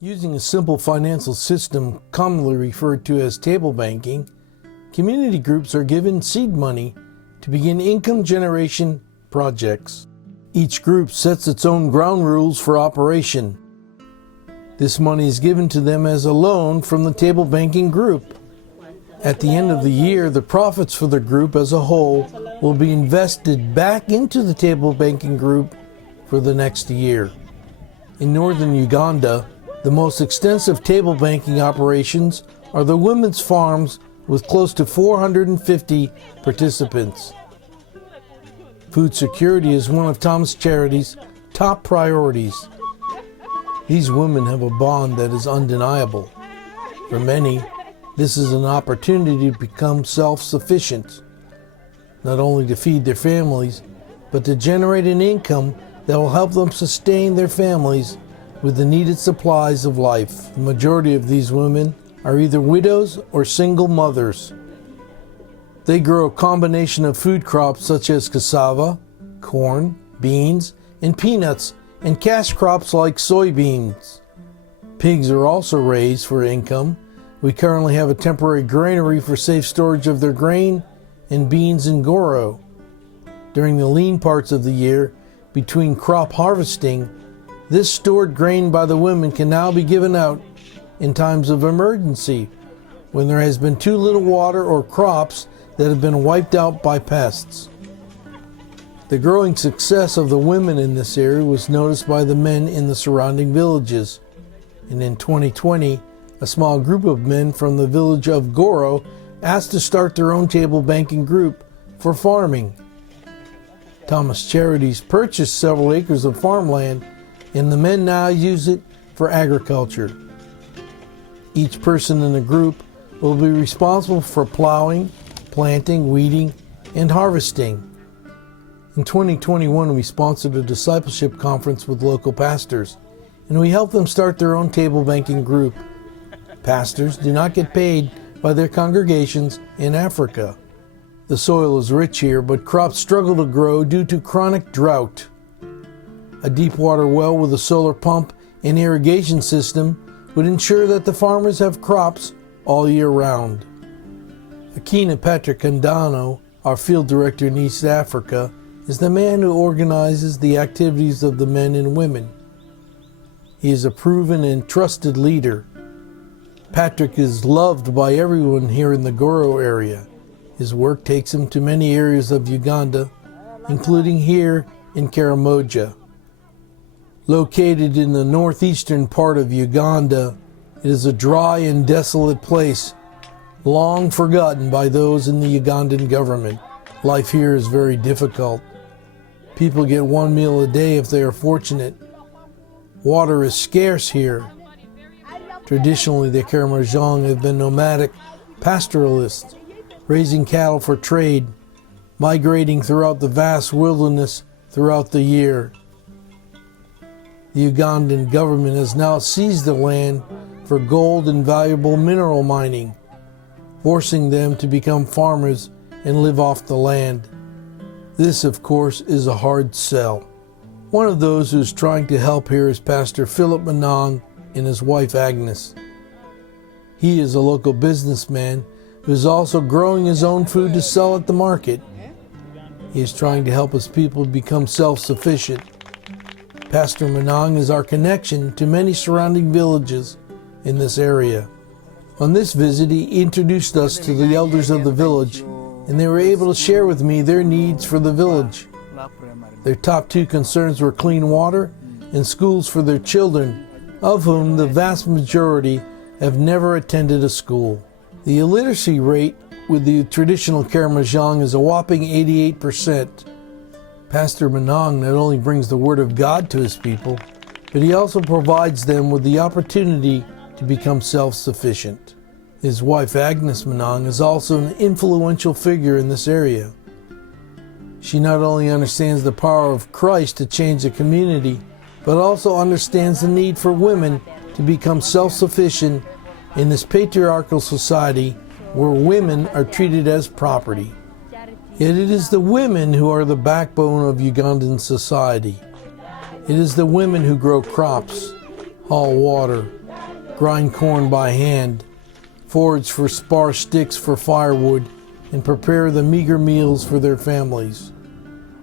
Using a simple financial system commonly referred to as table banking, community groups are given seed money to begin income generation projects. Each group sets its own ground rules for operation. This money is given to them as a loan from the table banking group. At the end of the year, the profits for the group as a whole will be invested back into the table banking group for the next year. In northern Uganda, the most extensive table banking operations are the women's farms with close to 450 participants. Food security is one of Thomas Charity's top priorities. These women have a bond that is undeniable. For many, this is an opportunity to become self-sufficient, not only to feed their families, but to generate an income that will help them sustain their families with the needed supplies of life. The majority of these women are either widows or single mothers. They grow a combination of food crops such as cassava, corn, beans, and peanuts, and cash crops like soybeans. Pigs are also raised for income. We currently have a temporary granary for safe storage of their grain and beans in Goro. During the lean parts of the year, between crop harvesting, this stored grain by the women can now be given out in times of emergency, when there has been too little water or crops that have been wiped out by pests. The growing success of the women in this area was noticed by the men in the surrounding villages, and in 2020, a small group of men from the village of Goro asked to start their own table banking group for farming. Thomas Charities purchased several acres of farmland, and the men now use it for agriculture. Each person in the group will be responsible for plowing, planting, weeding, and harvesting. In 2021, we sponsored a discipleship conference with local pastors, and we helped them start their own table banking group. Pastors do not get paid by their congregations in Africa. The soil is rich here, but crops struggle to grow due to chronic drought. A deep water well with a solar pump and irrigation system would ensure that the farmers have crops all year round. Akina Petrikandano, our field director in East Africa, is the man who organizes the activities of the men and women. He is a proven and trusted leader. Patrick is loved by everyone here in the Goro area. His work takes him to many areas of Uganda, including here in Karamoja. Located in the northeastern part of Uganda, it is a dry and desolate place, long forgotten by those in the Ugandan government. Life here is very difficult. People get one meal a day if they are fortunate. Water is scarce here. Traditionally, the Karamojong have been nomadic pastoralists, raising cattle for trade, migrating throughout the vast wilderness throughout the year. The Ugandan government has now seized the land for gold and valuable mineral mining, forcing them to become farmers and live off the land. This, of course, is a hard sell. One of those who's trying to help here is Pastor Philip Manong and his wife Agnes. He is a local businessman who is also growing his own food to sell at the market. He is trying to help his people become self-sufficient. Pastor Manong is our connection to many surrounding villages in this area. On this visit, he introduced us to the elders of the village, and they were able to share with me their needs for the village. Their top two concerns were clean water and schools for their children, of whom the vast majority have never attended a school. The illiteracy rate with the traditional Karamojang is a whopping 88%. Pastor Manong not only brings the Word of God to his people, but he also provides them with the opportunity to become self-sufficient. His wife Agnes Manong is also an influential figure in this area. She not only understands the power of Christ to change the community, but also understands the need for women to become self-sufficient in this patriarchal society where women are treated as property. Yet it is the women who are the backbone of Ugandan society. It is the women who grow crops, haul water, grind corn by hand, forage for sparse sticks for firewood, and prepare the meager meals for their families.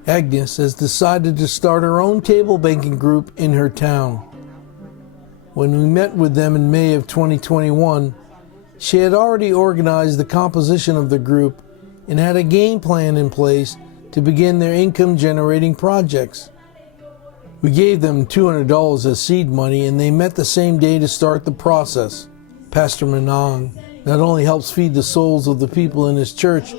Agnes has decided to start her own table banking group in her town. When we met with them in May of 2021, she had already organized the composition of the group and had a game plan in place to begin their income-generating projects. We gave them $200 as seed money, and they met the same day to start the process. Pastor Manong not only helps feed the souls of the people in his church,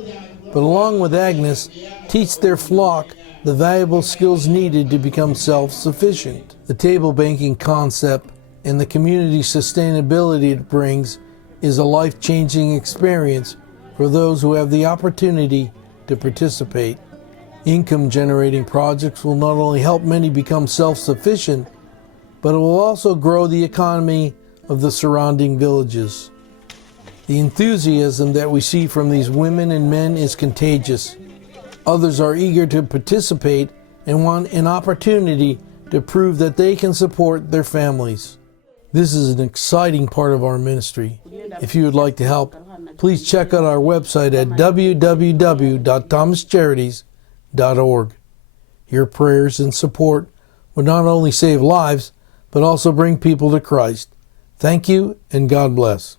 but along with Agnes, teach their flock the valuable skills needed to become self-sufficient. The table banking concept and the community sustainability it brings is a life-changing experience for those who have the opportunity to participate. Income-generating projects will not only help many become self-sufficient, but it will also grow the economy of the surrounding villages. The enthusiasm that we see from these women and men is contagious. Others are eager to participate and want an opportunity to prove that they can support their families. This is an exciting part of our ministry. If you would like to help, please check out our website at www.thomascharities.org. Your prayers and support will not only save lives, but also bring people to Christ. Thank you, and God bless.